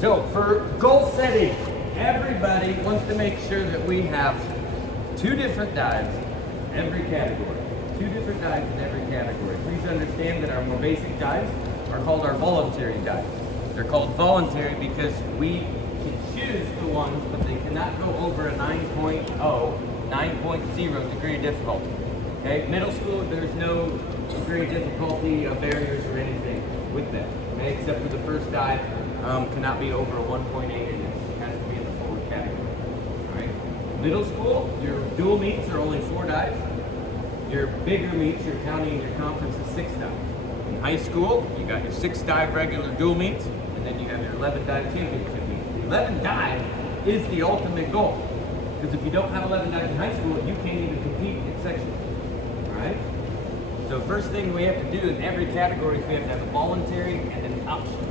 So for goal setting, everybody wants to make sure that we have 2 different dives every category. 2 different dives in every category. Please understand that our more basic dives are called our voluntary dives. They're called voluntary because we can choose the ones, but they cannot go over a 9.0 degree difficulty. Okay, middle school, there's no degree difficulty barriers or anything with that. Okay, except for the first dive, cannot be over a 1.8 and it has to be in the forward category. All right. Middle school, your dual meets are only 4 dives. Your bigger meets, your county and your conference is 6 dives. In high school, you got your 6 dive regular dual meets, and then you have your 11 dive championship meets. The 11 dive is the ultimate goal. Because if you don't have 11 dives in high school, you can't even compete in sections. All right? So first thing we have to do in every category is we have to have a voluntary and an optional.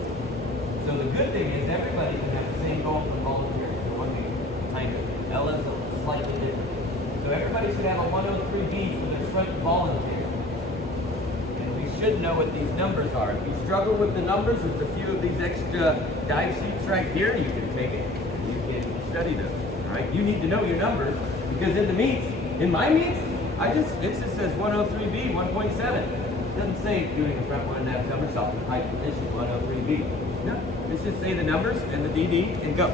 So the good thing is everybody can have the same goal for voluntary. So one kind of L is slightly different. So everybody should have a 103B for their front voluntary. And we should know what these numbers are. If you struggle with the numbers, there's a few of these extra dive sheets right here. You can take it and you can study them. All right? You need to know your numbers because in the meets, in my meets, it just says 103B, 1.7. It doesn't say doing a front 1.5 somersault in high position, 103B. No, let's just say the numbers and the DD and go.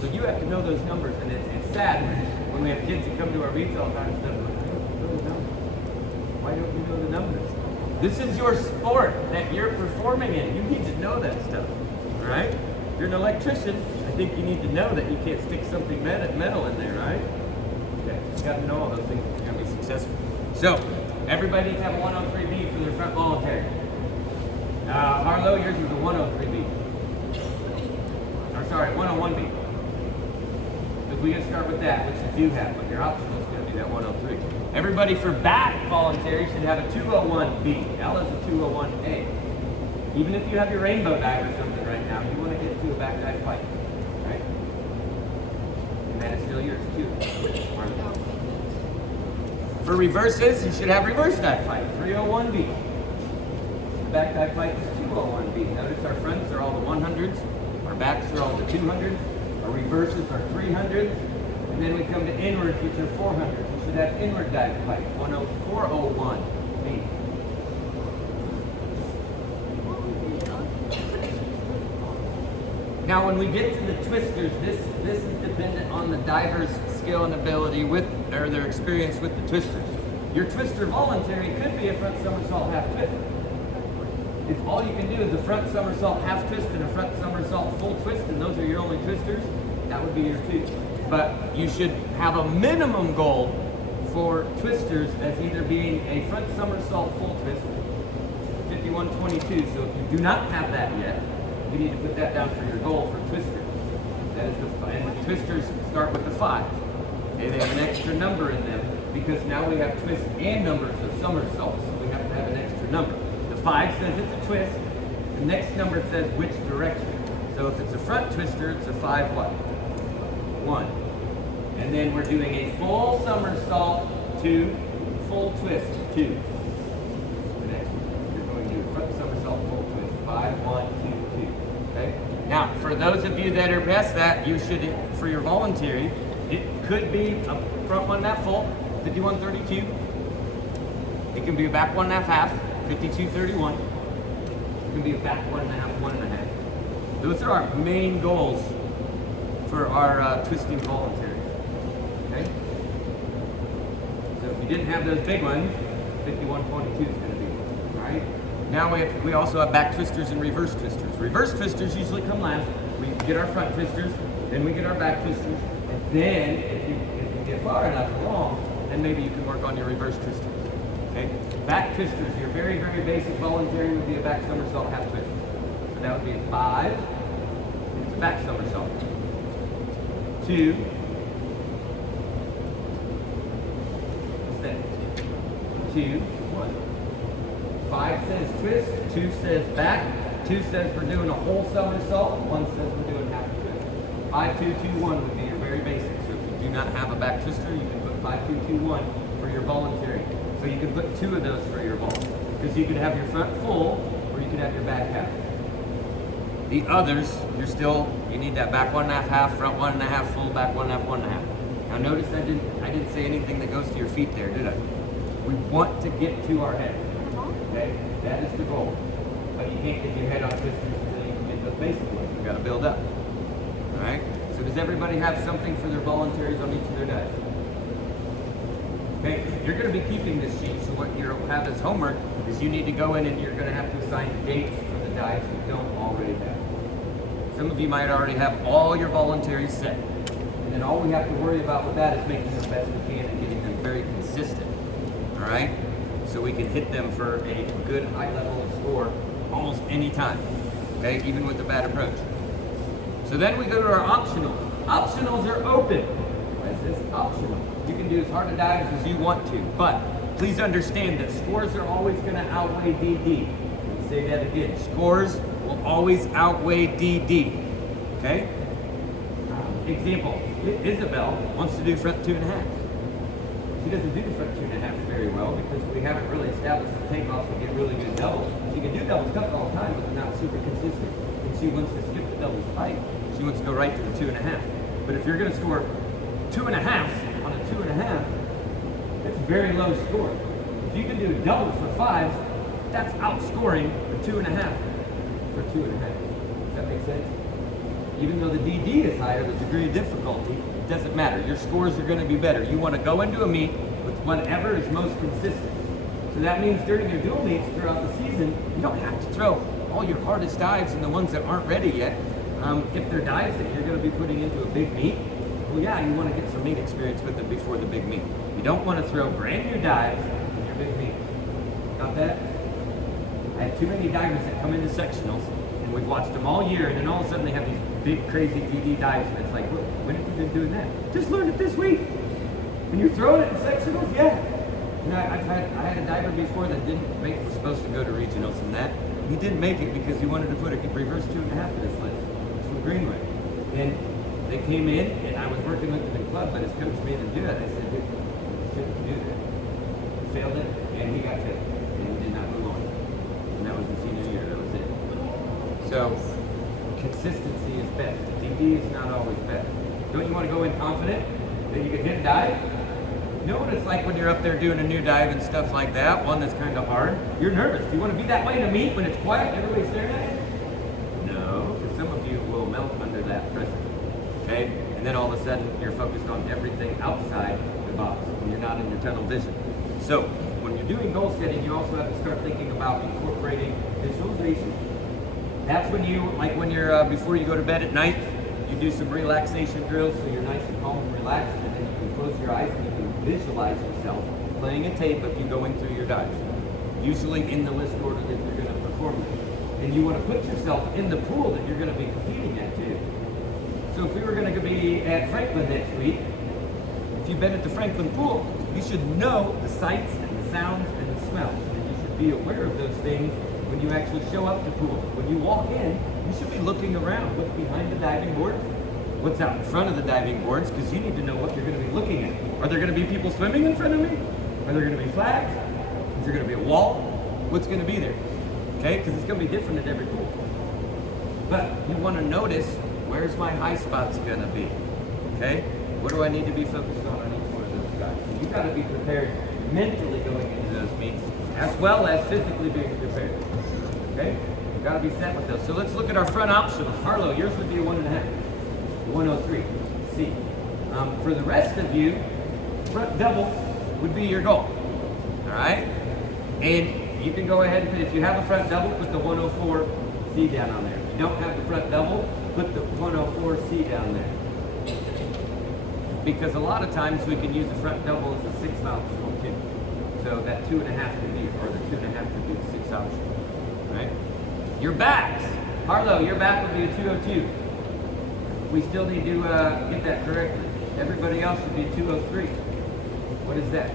So you have to know those numbers, and it's sad when we have kids that come to our meets all the time and stuff like, I don't know the numbers. Why don't you know the numbers? This is your sport that you're performing in. You need to know that stuff, all right? If you're an electrician, I think you need to know that you can't stick something metal in there, right? Okay, you got to know all those things if you're going to be successful. So, everybody needs to have a 103B for their front voluntary. Harlow, yours is a 103B. Or sorry, 101B. Because we can start with that, which you do have, but your optional is going to be that 103. Everybody for back voluntary should have a 201B. L is a 201A. Even if you have your rainbow dive or something right now, you want to get to a back dive fight, right? And that is still yours too. For reverses, you should have reverse dive fight, 301B. Back dive fight is 201B. Notice our fronts are all the 100s, our backs are all the 200s, our reverses are 300s, and then we come to inwards, which are 400s. We should have inward dive fight, 401B. Now when we get to the twisters, this is dependent on the diver's skill and ability with, or their experience with the twisters. Your twister voluntary could be a front somersault half twist. If all you can do is a front somersault half twist and a front somersault full twist, and those are your only twisters, that would be your 2. But you should have a minimum goal for twisters as either being a front somersault full twist, 5122. So if you do not have that yet, you need to put that down for your goal for twisters. That is and the twisters start with the 5. Okay, they have an extra number in them because now we have twists and numbers of somersaults, so we have to have an extra number. 5 says it's a twist. The next number says which direction. So if it's a front twister, it's a 5 what? 1. And then we're doing a full somersault, 2, full twist, 2. The next one, you're going to do a front somersault, full twist, 5, 1, 2, 2. Okay? Now, for those of you that are past that, you should, for your voluntary, it could be a front 1.5 full, 5132. It can be a back 1.5 half. 5231. It can be a back 1.5, 1.5. Those are our main goals for our twisting voluntary. Okay? So if you didn't have those big ones, 5122 is going to be one. All right? Now we also have back twisters and reverse twisters. Reverse twisters usually come last. We get our front twisters, then we get our back twisters, and then if you get far enough along, then maybe you can work on your reverse twisters. Okay? Back twisters, your very, very basic voluntary would be a back somersault half twist. So that would be a 5. It's a back somersault. 2. What's that? 2, 1. 5 says twist, 2 says back, 2 says we're doing a whole somersault, 1 says we're doing half a twist. 5, 2, 2, 1 would be your very basic. So if you do not have a back twister, you can put 5, 2, 2, 1 for your voluntary. So you can put 2 of those for your vault. Because you could have your front full, or you could have your back half. The others, you need that back 1.5 half, front 1.5 full, back 1.5, 1.5. Now notice I didn't say anything that goes to your feet there, did I? We want to get to our head, okay? That is the goal. But you can't get your head on pistons until you can get those basic ones. You've got to build up, all right? So does everybody have something for their voluntaries on each of their dives? Okay, you're going to be keeping this sheet, so what you'll have as homework is you need to go in and you're going to have to assign dates for the dives you don't already have. Some of you might already have all your voluntaries set. And then all we have to worry about with that is making them the best we can and getting them very consistent. All right? So we can hit them for a good high level of score almost any time. Okay, even with a bad approach. So then we go to our optionals. Optionals are open. Why is this optional? You can do as hard a dives as you want to, but please understand that scores are always going to outweigh DD. Let me say that again. Scores will always outweigh DD. Okay? Example, Isabel wants to do front 2.5. She doesn't do the front 2.5 very well because we haven't really established the takeoff to get really good doubles. She can do doubles cut all the time, but they're not super consistent. And she wants to skip the doubles height. She wants to go right to the 2.5. But if you're going to score 2.5 on a 2.5, it's a very low score. If you can do doubles for 5s, that's outscoring the 2.5 for 2.5. Does that make sense? Even though the DD is higher, the degree of difficulty, it doesn't matter. Your scores are going to be better. You want to go into a meet with whatever is most consistent. So that means during your dual meets throughout the season, you don't have to throw all your hardest dives and the ones that aren't ready yet. If they're dives that you're going to be putting into a big meet, well, yeah, you want to get some meet experience with them before the big meet. You don't want to throw brand new dives in your big meet. Got that? I have too many divers that come into sectionals, and we've watched them all year, and then all of a sudden they have these big, crazy DD dives, and it's like, look, when have you been doing that? Just learned it this week. When you're throwing it in sectionals, yeah. You know, I had a diver before that didn't make, was supposed to go to regionals and that. He didn't make it because he wanted to put a reverse 2.5 in his list from Greenway. And they came in, and I was working with them in club, but his coach made him do it. I said, dude, you shouldn't do that. He failed it, and he got failed. And he did not move on. And that was the senior year, that was it. So, consistency is best. DD is not always best. Don't you want to go in confident that you can hit a dive? You know what it's like when you're up there doing a new dive and stuff like that, one that's kind of hard? You're nervous. Do you want to be that way in a meet when it's quiet and everybody's staring at you? No, because some of you will melt under that pressure. Okay? And then all of a sudden, you're focused on everything outside the box, and you're not in your tunnel vision. So, when you're doing goal setting, you also have to start thinking about incorporating visualization. That's when you, like when you're, before you go to bed at night, you do some relaxation drills so you're nice and calm and relaxed, and then you can close your eyes and you can visualize yourself playing a tape of you going through your dives, usually in the list order that you're going to perform in. And you want to put yourself in the pool that you're going to be competing at too. So if we were going to be at Franklin next week, if you've been at the Franklin pool, you should know the sights and the sounds and the smells. And you should be aware of those things when you actually show up to pool. When you walk in, you should be looking around. What's behind the diving board? What's out in front of the diving boards? Because you need to know what you're going to be looking at. Are there going to be people swimming in front of me? Are there going to be flags? Is there going to be a wall? What's going to be there? Okay, because it's going to be different at every pool. But you want to notice, where's my high spots going to be? Okay, what do I need to be focused on each one of those guys? So you've got to be prepared mentally going into those meets, as well as physically being prepared. Okay, you've got to be set with those. So let's look at our front options. Harlow, yours would be a 1.5, 103. C. For the rest of you, front double would be your goal. All right, and you can go ahead and put, if you have a front double, put the 104 C down on there. If you don't have the front double, put the 104 C down there. Because a lot of times we can use the front double as a 6 optional too. So that 2.5 could be, or the 2.5 could be the 6 optional. Right? Your backs. Harlow, your back would be a 202. We still need to get that correctly. Everybody else should be a 203. What is that?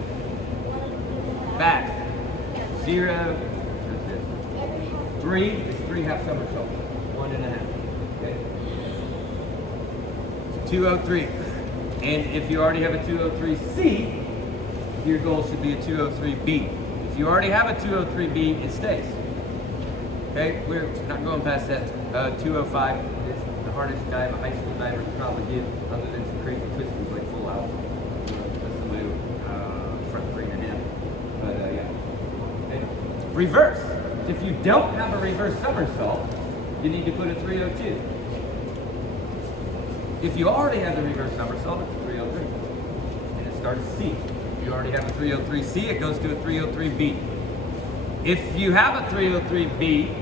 Back. 0. What's this? 3 is 3 half somersaults. 1.5. Okay. 203. And if you already have a 203C, your goal should be a 203B. If you already have a 203B, it stays. Okay, we're not going past that. 205 is the hardest dive a high school diver can probably do, other than some crazy twisters like full out. That's the way front 3.5. But yeah. Okay. Reverse. If you don't have a reverse somersault, you need to put a 302. If you already have the reverse somersault, it's a 303. And it starts C. If you already have a 303C, it goes to a 303B. If you have a 303B,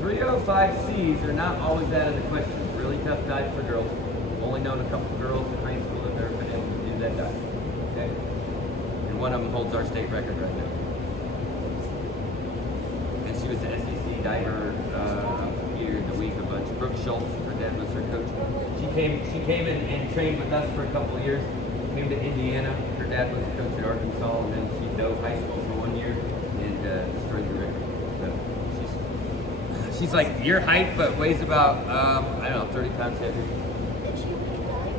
305Cs are not always out of the question. It's a really tough dive for girls. I've only known a couple girls in high school that have ever been able to do that dive. Okay? And one of them holds our state record right now. And she was the SEC diver here in the week a bunch. Brooke Schultz, her dad was her coach. She came in and trained with us for a couple of years. Came to Indiana. Her dad was a coach at Arkansas, and then she dove high school for 1 year and destroyed the record. So she's like your height, but weighs about I don't know, 30 pounds heavier.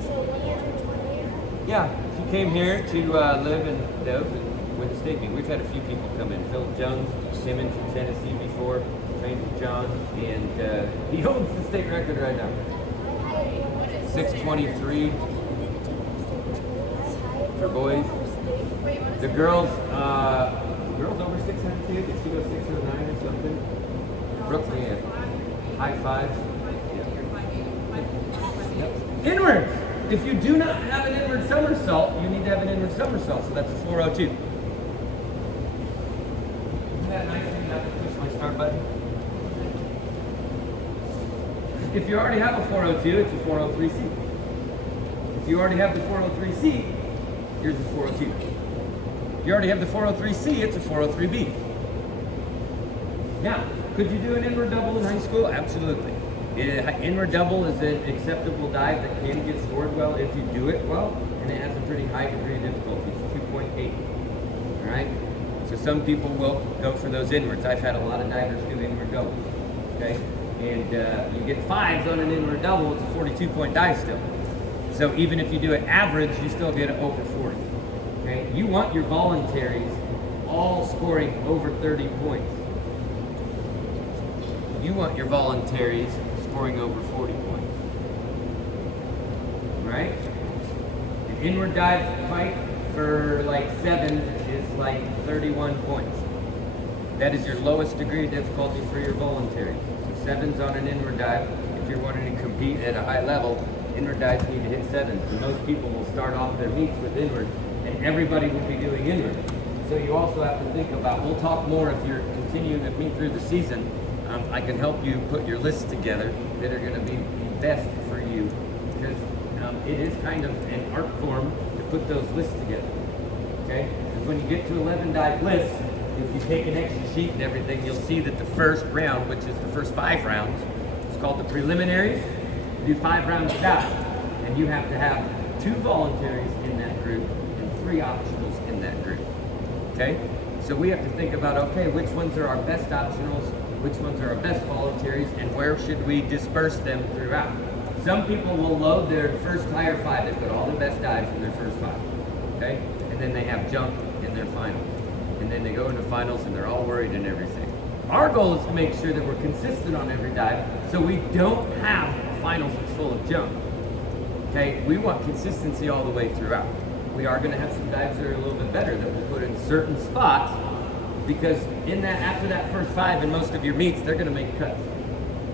So 1 year to 20 years? Yeah, she came here to live and dove and win the state meet. We've had a few people come in. Phil Jones came in from Tennessee before, trained with John, and he holds the state record right now. 623 for boys. The girls over 600 too. Did she go 609 or something? Brooke, yeah. High fives. Yep. Inward. If you do not have an inward somersault, you need to have an inward somersault. So that's a 402. Isn't that nice thing not to push my start button? If you already have a 402, it's a 403C. If you already have the 403C, here's the 402. If you already have the 403C, it's a 403B. Now, could you do an inward double in high school? Absolutely. Inward double is an acceptable dive that can get scored well if you do it well, and it has a pretty high degree of difficulty. It's 2.8. All right? So some people will go for those inwards. I've had a lot of divers do inward doubles. Okay? And you get 5s on an inward double, it's a 42-point dive still. So even if you do it average, you still get it over 40. Okay? You want your voluntaries all scoring over 30 points. You want your voluntaries scoring over 40 points. Right? An inward dive fight for like 7 is like 31 points. That is your lowest degree of difficulty for your voluntaries. 7s on an inward dive. If you're wanting to compete at a high level, inward dives need to hit 7s. And most people will start off their meets with inward, and everybody will be doing inward. So you also have to think about, we'll talk more if you're continuing to meet through the season. I can help you put your lists together that are going to be best for you, because it is kind of an art form to put those lists together. Okay? Because when you get to 11 dive lists, if you take an extra sheet and everything, you'll see that the first round, which is the first 5 rounds, it's called the preliminaries. You do 5 rounds of dive, and you have to have 2 voluntaries in that group and 3 optionals in that group. Okay? So we have to think about, okay, which ones are our best optionals, which ones are our best voluntaries, and where should we disperse them throughout. Some people will load their first higher 5, they put all the best dives in their first 5. Okay? And then they have junk in their finals. And then they go into finals and they're all worried and everything. Our goal is to make sure that we're consistent on every dive so we don't have finals that's full of junk. Okay, we want consistency all the way throughout. We are going to have some dives that are a little bit better that we'll put in certain spots, because in that, after that first 5 in most of your meets, they're going to make cuts.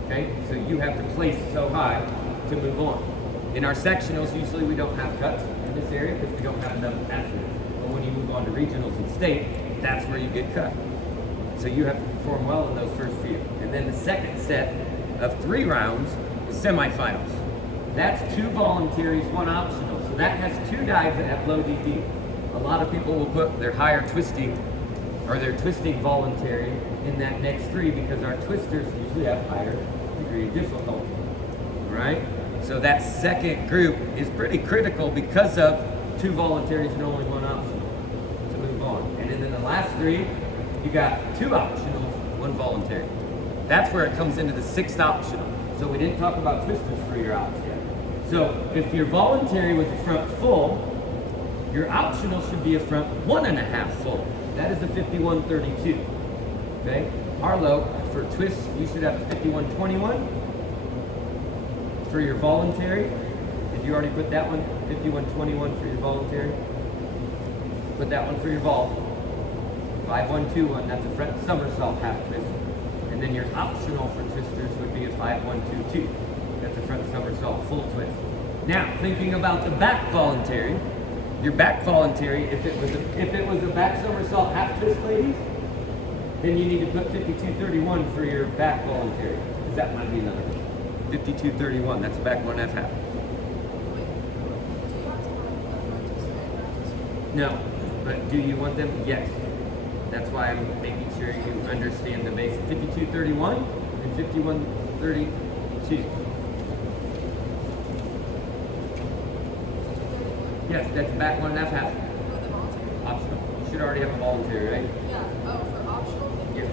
Okay, so you have to place so high to move on. In our sectionals, usually we don't have cuts in this area because we don't have enough athletes. But when you move on to regionals and state, that's where you get cut. So you have to perform well in those first few. And then the second set of 3 rounds is semifinals. That's 2 voluntaries, 1 optional. So that has 2 dives that have low DD. A lot of people will put their higher twisting or their twisting voluntary in that next 3 because our twisters usually have higher degree of difficulty. Right? So that second group is pretty critical because of 2 voluntaries and only 1 optional. And then the last 3, you got 2 optionals, 1 voluntary. That's where it comes into the 6th optional. So we didn't talk about twisters for your ops yet. So if your voluntary was a front full, your optional should be a front 1.5 full. That is a 5132. Okay? Arlo, for twists, you should have a 5121. For your voluntary, did you already put that one? 5121 for your voluntary. Put that one for your vol. 5121, that's a front somersault half twist. And then your optional for twisters would be a 5122. That's a front somersault full twist. Now, thinking about the back voluntary, your back voluntary, if it was a back somersault half twist, ladies, then you need to put 5231 for your back voluntary, because that might be another one. 5231, that's a back 1/2 half. No, but do you want them? Yes. That's why I'm making sure you understand the basic. 5231 and 5132. Yes, that's back 1/2 half. Optional. You should already have a voluntary, right? Yeah. Oh, for optional? Yes.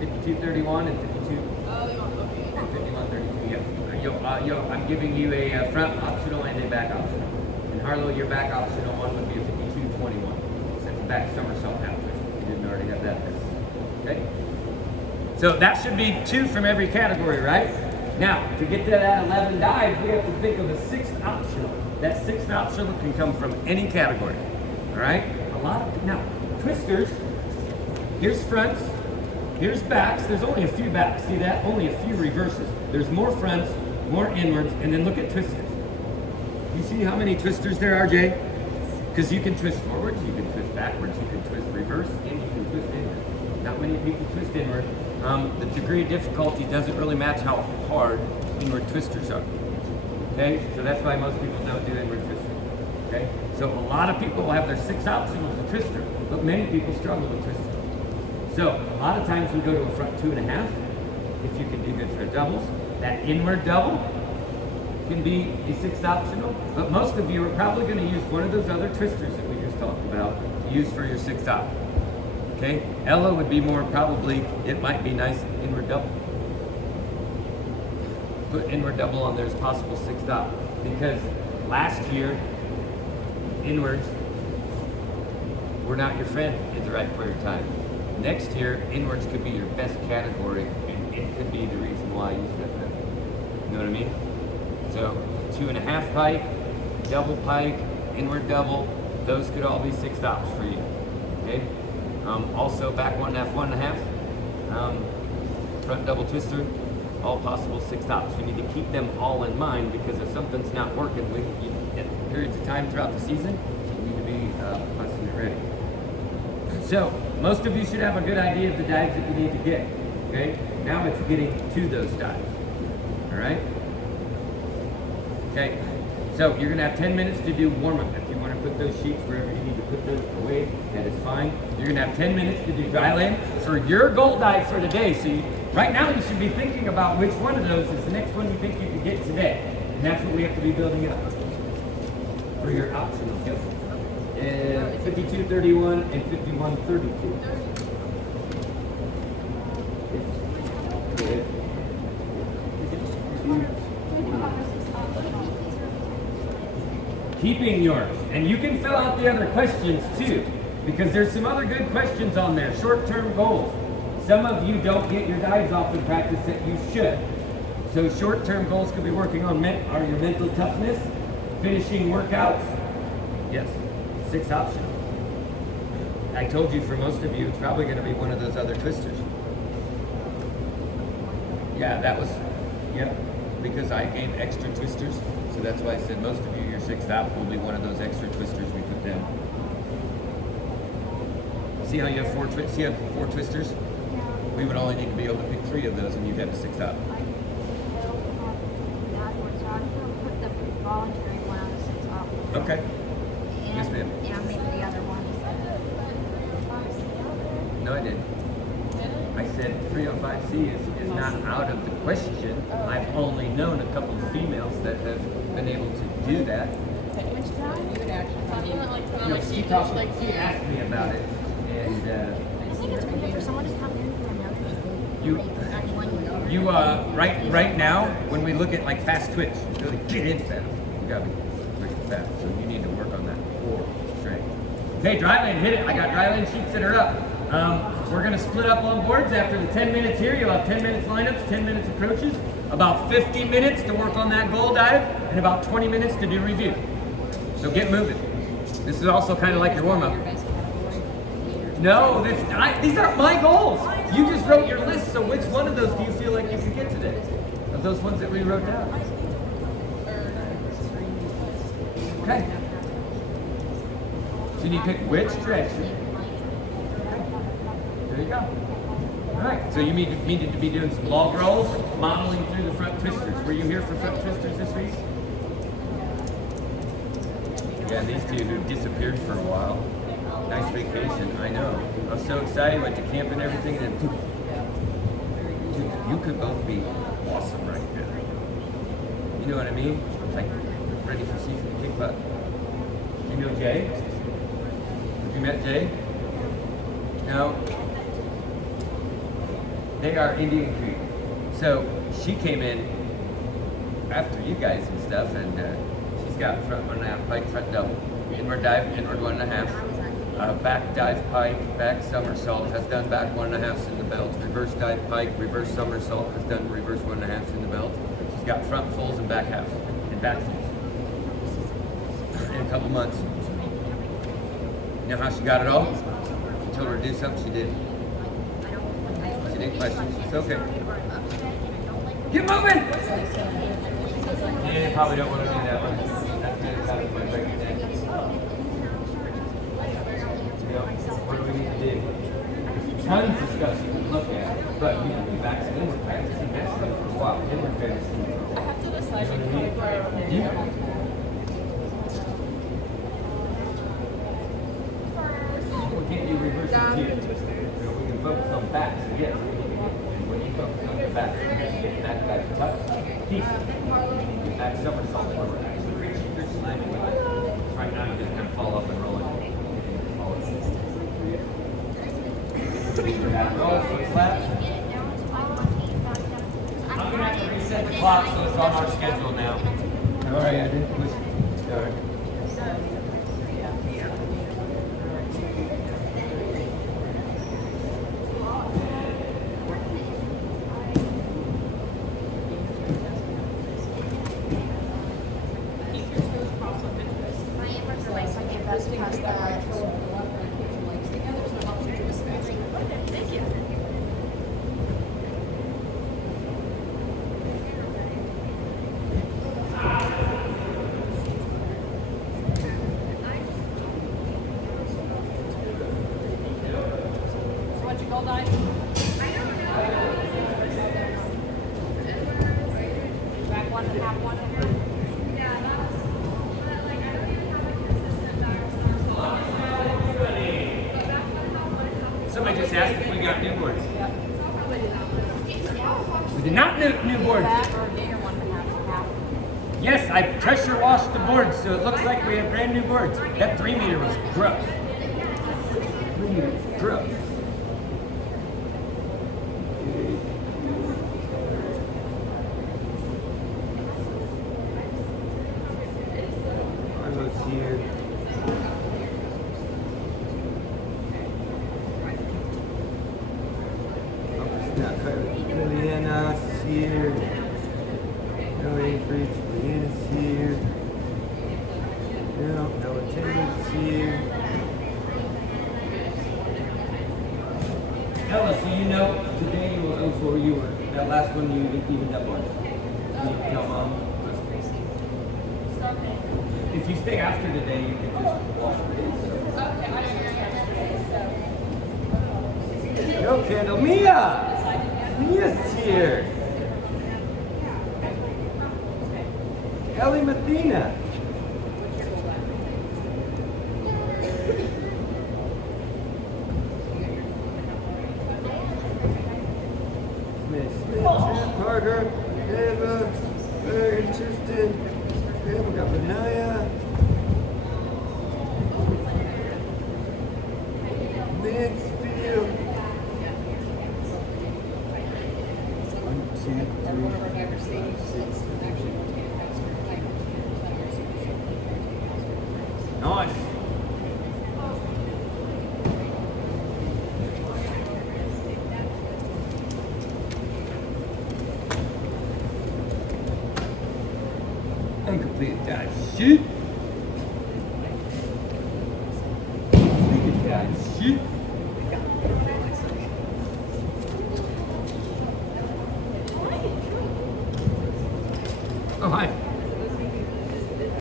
5231 and 52. Oh, you want, okay. And 5132, yep. I'm giving you a front optional and a back optional. And Harlow, your back optional one would be a 5221. So that's a back somersault half twist. You didn't already have that there. Okay? So that should be 2 from every category, right? Now, to get to that 11 dives, we have to think of a 6th optional. That 6th optional can come from any category. All right? Now, twisters, here's fronts, here's backs. There's only a few backs. See that? Only a few reverses. There's more fronts, more inwards, and then look at twisters. You see how many twisters there are, Jay? Because you can twist forwards, you can twist backwards, you can twist reverse, and you can twist inward. Not many people twist inward. The degree of difficulty doesn't really match how hard inward twisters are. Okay, so that's why most people don't do inward twisters. Okay, so a lot of people will have their 6 optionals a twister, but many people struggle with twisters. So a lot of times we go to a front 2.5. If you can do good for doubles, that inward double can be a 6th optional, but most of you are probably going to use one of those other twisters that we just talked about to use for your 6th op. Okay, Ella would be more probably, it might be nice inward double. Put inward double on there as possible 6th op, because last year inwards were not your friend at the right point of time. Next year, inwards could be your best category, and it could be the reason why you stepped up. You know what I mean? So 2.5 pike, double pike, inward double, those could all be 6th ops for you. Okay. Also back 1.5, 1.5, front double twister, all possible 6th ops. We need to keep them all in mind, because if something's not working, at periods of time throughout the season, you need to be busting it ready. So most of you should have a good idea of the dives that you need to get. Okay. Now it's getting to those dives. All right. Okay, so you're gonna have 10 minutes to do warm-up. If you wanna put those sheets wherever you need to put those away, that is fine. You're gonna have 10 minutes to do dry land for your goal dive for today. So right now you should be thinking about which one of those is the next one you think you can get today. And that's what we have to be building up for your optional. Yep. 5231 and 5132. Good. Keeping yours, and you can fill out the other questions too, because there's some other good questions on there. Short-term goals. Some of you don't get your dives off in practice that you should. So short-term goals could be working on are your mental toughness, finishing workouts. Yes, 6 options. I told you for most of you, it's probably going to be one of those other twisters. Yeah, that was, yep, because I gave extra twisters. So that's why I said most of you, your 6th op will be one of those extra twisters we put down. See how you have 4 twisters? We would only need to be able to pick 3 of those, and you'd have a 6th op. Okay. Yes, ma'am. Yeah, maybe the other ones. No, I didn't. I said 305C is not out of the question. I've only known a couple of females that have been able to do that. Which time? You would actually. No, she asked me about it, and I think it's weird for someone to come in from another state. you right now when we look at like fast twitch, really get in fast. You gotta be quick and fast, so you need to work on that core strength. Okay, dry land, hit it. I got dry land sheets that are up. We're going to split up on boards. After the 10 minutes here, you'll have 10 minutes lineups, 10 minutes approaches, about 50 minutes to work on that goal dive, and about 20 minutes to do review. So get moving. This is also kind of like your warm-up. No, these aren't my goals. You just wrote your list, so which one of those do you feel like you can get today? Of those ones that we wrote down? Okay. So you need to pick which direction. There you go. All right, so you needed to be doing some log rolls, modeling through the front twisters. Were you here for front twisters this week? Yeah, these two who disappeared for a while. Nice vacation, I know. I was so excited, went to camp and everything, and then dude, you could both be awesome right now. You know what I mean? Like, ready for season to kick butt. You know Jay? Have you met Jay? No? They are Indian Creek. So she came in after you guys and stuff, and she's got front 1.5 pike, front double. Inward dive, inward 1.5. Back dive pike, back somersault, has done back 1.5s in the belt. Reverse dive pike, reverse somersault, has done reverse 1.5s in the belt. She's got front fulls and back halves, and back fulls. In a couple months. You know how she got it all? You told her to do something, she did. She didn't question, it's okay. Get moving! Yeah, you probably don't want to do that one. That's good, it's having my break today. What do we need to do? There's tons of stuff you can look at, but you can be back to inward. I haven't seen that stuff for a while. Inward fantasy for a while. I have to decide You know what I mean? where I want to You- We can't do reverse here. So we can focus on back. So yes, when you focus on your back, you're going to get back touch. Decent. Back somersault forward. Actually, reaching your slamming with it. Right now, you just kind of fall up and roll it. Roll, foot slap. I'm going to have to reset the clock so it's on our schedule now. Sorry, I didn't push start. What'd you go dive? Back 1.5, 1.5. Somebody just asked if we got new boards. We did not new boards. Back or bigger 1.5. Yes, I pressure washed the boards so it looks like we have brand new boards. That 3 meter was gross. 3 meters was gross. Almost here. Liliana's here. No Anchorage, Liliana's here. No, Ella Taylor's here. Ella, so you know today you will 04 you were. That last one you even that one. You tell mom. If you stay after today, you can just wash it. No candle. Mia! Mia's here. Ellie Mathena. Smith, Parker, Eva, very interested. Okay, we got Benaya. Mansfield. 1, 2, 3, 4, 5, 6. Nice. Uncompleted dive. Shit.